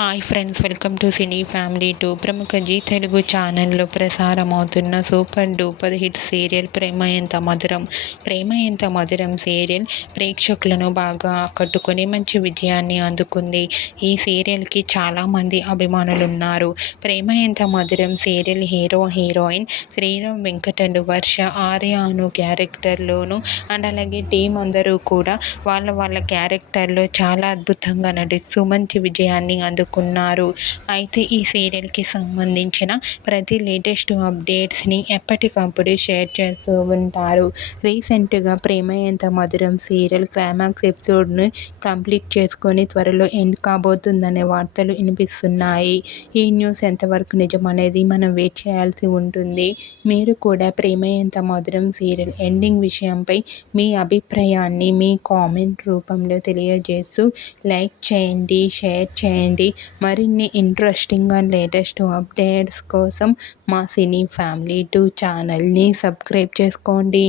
Hi friends, welcome to cine family 2. ప్రముఖ G Telugu ఛానల్లో ప్రసారమవుతున్న super duper hit serial ప్రేమ ఎంత మధురం. ప్రేమ Entha Madhuram serial ప్రేక్షకులను బాగా ఆకట్టుకొని మంచి విజయాన్ని అందుకుంది. ఈ సీరియల్కి చాలామంది అభిమానులున్నారు. Prema Entha Madhuram serial hero heroine Sriram వెంకటలు, వర్ష, ఆర్య అను క్యారెక్టర్లోను అండ్ అలాగే టీం అందరూ కూడా వాళ్ళ క్యారెక్టర్లో చాలా అద్భుతంగా నటిస్తూ మంచి విజయాన్ని అందుకున్నారు. అయితే ఈ సీరియల్కి సంబంధించిన ప్రతి లేటెస్ట్ అప్డేట్స్ని ఎప్పటికప్పుడు షేర్ చేస్తూ ఉంటారు. రీసెంట్గా ప్రేమ Entha Madhuram serial climax ఎపిసోడ్ను complete చేసుకొని త్వరలో ఎండ్ కాబోతుందనే వార్తలు వినిపిస్తున్నాయి. ఈ న్యూస్ ఎంతవరకు నిజమనేది మనం వెయిట్ చేయాల్సి ఉంటుంది. మీరు కూడా ప్రేమ ఎంత మధురం సీరియల్ ఎండింగ్ విషయంపై మీ అభిప్రాయాన్ని మీ కామెంట్ రూపంలో తెలియజేస్తూ లైక్ చేయండి, షేర్ చేయండి. మరిన్ని ఇంట్రెస్టింగ్ అండ్ లేటెస్ట్ అప్డేట్స్ కోసం మా సినీ ఫ్యామిలీ 2 ఛానల్ని సబ్స్క్రైబ్ చేసుకోండి.